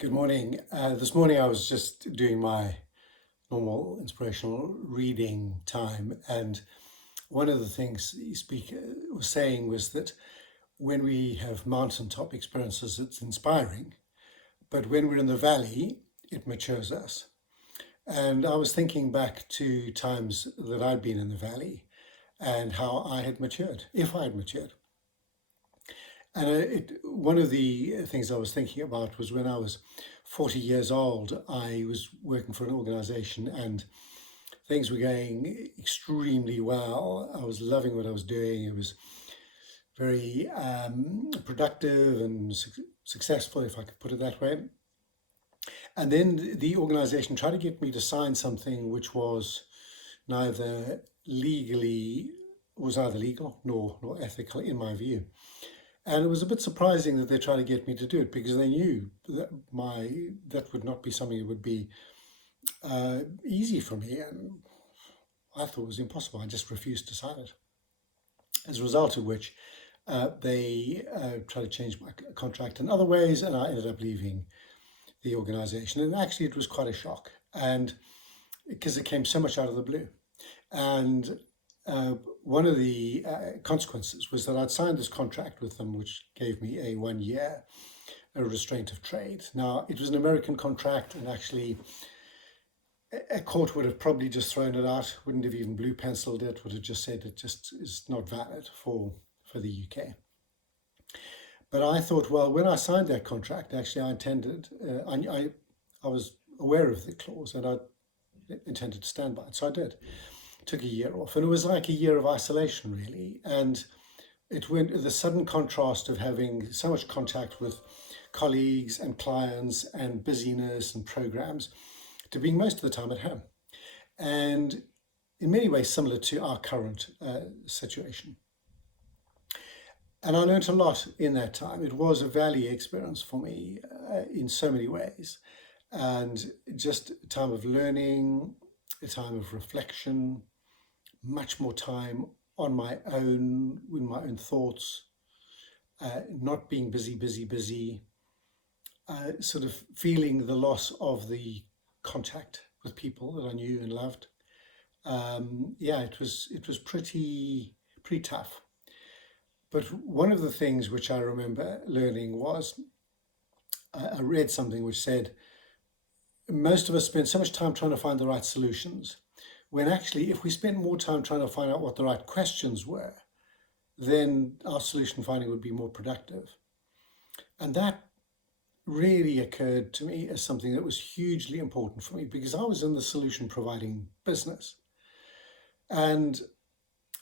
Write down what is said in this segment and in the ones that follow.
Good morning. This morning I was just doing my normal inspirational reading time, and one of the things the speaker was saying was that when we have mountaintop experiences, it's inspiring, but when we're in the valley, it matures us. And I was thinking back to times that I'd been in the valley and how I had matured, if I had matured. And one of the things I was thinking about was when I was 40 years old, I was working for an organization and things were going extremely well. I was loving what I was doing. It was very productive and successful, if I could put it that way. And then the organization tried to get me to sign something which was neither legally, was either legal nor ethical in my view. And it was a bit surprising that they tried to get me to do it because they knew that that would not be something that would be easy for me, and I thought it was impossible. I just refused to sign it. As a result of which, they tried to change my contract in other ways, and I ended up leaving the organisation. And actually, it was quite a shock, and because it came so much out of the blue, and one of the consequences was that I'd signed this contract with them, which gave me a 1 year restraint of trade. Now, it was an American contract, and actually, a court would have probably just thrown it out, wouldn't have even blue penciled it, would have just said it just is not valid for the UK. But I thought, well, when I signed that contract, actually, I intended, I was aware of the clause and I intended to stand by it. So I did. Took a year off, and it was like a year of isolation, really. And it went the sudden contrast of having so much contact with colleagues and clients and busyness and programs to being most of the time at home. And in many ways, similar to our current situation. And I learned a lot in that time. It was a valley experience for me in so many ways. And just a time of learning, a time of reflection, much more time on my own, with my own thoughts, not being busy, sort of feeling the loss of the contact with people that I knew and loved. It was pretty tough. But one of the things which I remember learning was I read something which said most of us spend so much time trying to find the right solutions, when actually, if we spent more time trying to find out what the right questions were, then our solution finding would be more productive. And that really occurred to me as something that was hugely important for me because I was in the solution providing business. And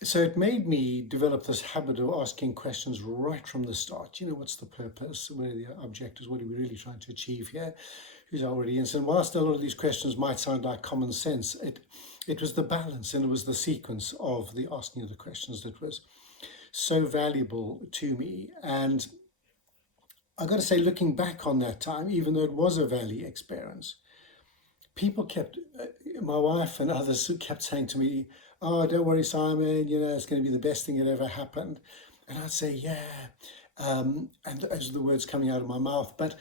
so it made me develop this habit of asking questions right from the start. You know, what's the purpose? What are the objectives? What are we really trying to achieve here? Who's our audience? And whilst a lot of these questions might sound like common sense, it was the balance and it was the sequence of the asking of the questions that was so valuable to me. And I got to say, looking back on that time, even though it was a valley experience, people kept, my wife and others kept saying to me, "Oh, don't worry, Simon, you know, it's going to be the best thing that ever happened." And I'd say, "Yeah." And those are the words coming out of my mouth. But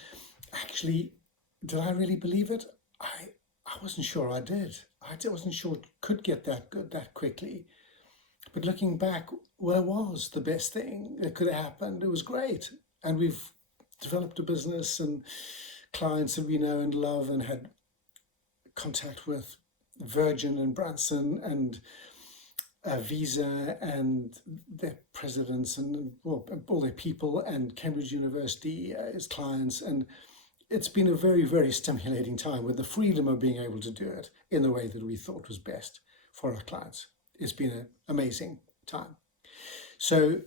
actually, did I really believe it? I wasn't sure I did. I wasn't sure it could get that good that quickly. But looking back, well, it was the best thing that could have happened. It was great. And we've developed a business and clients that we know and love and had contact with Virgin and Branson and Visa and their presidents and all their people and Cambridge University as clients. And it's been a very, very stimulating time with the freedom of being able to do it in the way that we thought was best for our clients. It's been an amazing time. So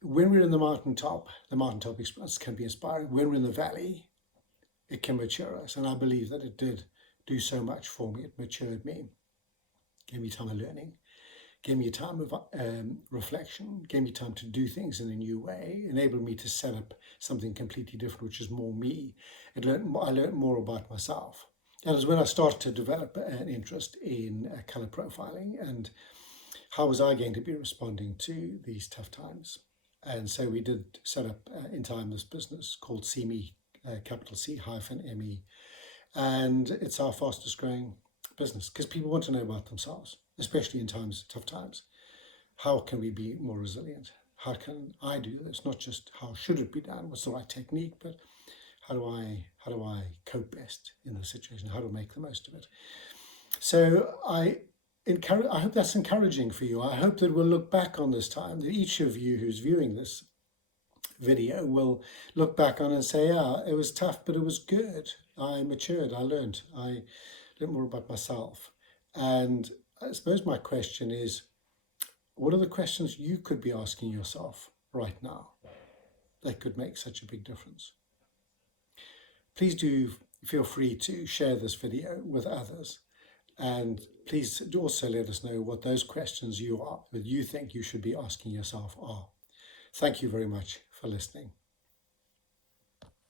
when we're in the mountaintop experience can be inspiring. When we're in the valley, it can mature us. And I believe that it did do so much for me. It matured me, gave me time of learning, gave me a time of reflection, gave me time to do things in a new way, enabled me to set up something completely different, which is more me. I learned more about myself. And it was when I started to develop an interest in color profiling and how was I going to be responding to these tough times. And so we did set up in time this business called See Me capital C-ME. And it's our fastest growing business because people want to know about themselves, especially in tough times. How can we be more resilient? How can I do this? Not just how should it be done, what's the right technique, but how do I cope best in the situation? How to make the most of it? So I hope that's encouraging for you. I hope that we'll look back on this time, that each of you who's viewing this video will look back on and say, yeah, it was tough, but it was good. I matured, I learned more about myself. And I suppose my question is, what are the questions you could be asking yourself right now that could make such a big difference? Please do feel free to share this video with others. And please also let us know what those questions you think you should be asking yourself are. Thank you very much for listening.